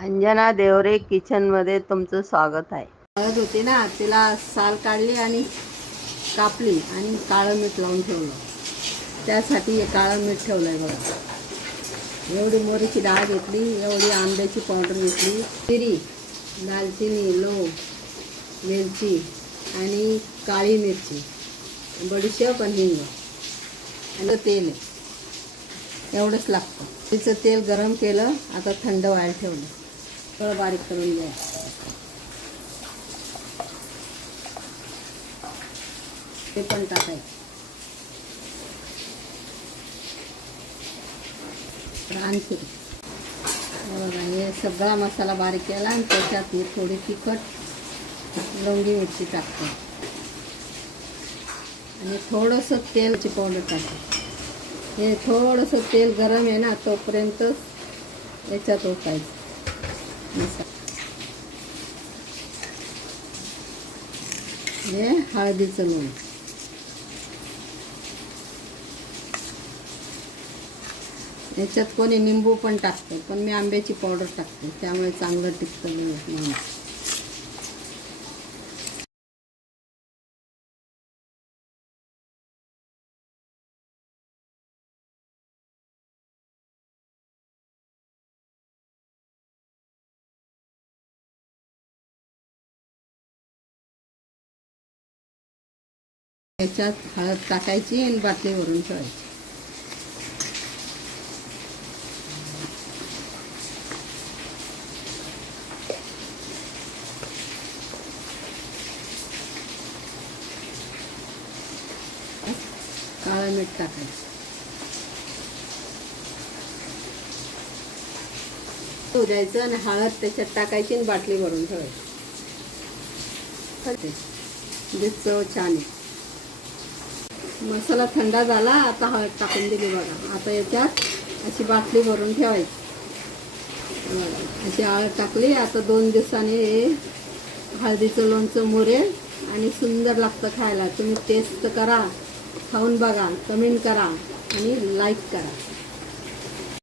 अंजना देवरे किचनमध्ये तुमचं स्वागत आहे. हळद होती ना. तिला साल काढली आणि कापली आणि काळं मीठ लावून ठेवलं. त्यासाठी हे काळं मीठ ठेवलं आहे बघा. एवढी मोरीची डाळ घेतली एवढी आंब्याची पावडर घेतली जिरी दालचिनी लोह मिरची आणि काळी मिरची बडीशेप आणि हिंग. आणि तेल. आहे एवढंच लागतं. तिचं तेल गरम केलं आता थंड व्हायला ठेवलं. थोडं बारीक करून घ्या. ते पण टाकायचं. आणखी. हे बघा हे सगळा मसाला बारीक केला आणि त्याच्यात मी थोडी तिखट लवंगी मिरची टाकते. आणि थोडंसं तेलची पावडर टाकते. हे थोडंसं तेल गरम आहे ना तोपर्यंतच याच्यात ओतायचं. हे हळदीचं लोण याच्यात कोणी निंबू पण टाकतं पण मी आंब्याची पावडर टाकते त्यामुळे चांगलं टिकतं म्हणून. याच्यात हळद टाकायची आणि बाटली भरून ठेवायची. काळं मीठ टाकायचं. तो द्यायचं आणि हळद त्याच्यात टाकायची आणि बाटली भरून ठेवायची. म्हणजे चव छान आहे. मसाला थंडा झाला आता हळद टाकून दिली बघा. आता याच्यात अशी बाटली भरून ठेवायची. बघा अशी हळद टाकली आता दोन दिवसांनी हे हळदीचं लोणचं मुरेल आणि सुंदर लागतं खायला. तुम्ही टेस्ट करा खाऊन बघा कमेंट करा आणि लाईक करा.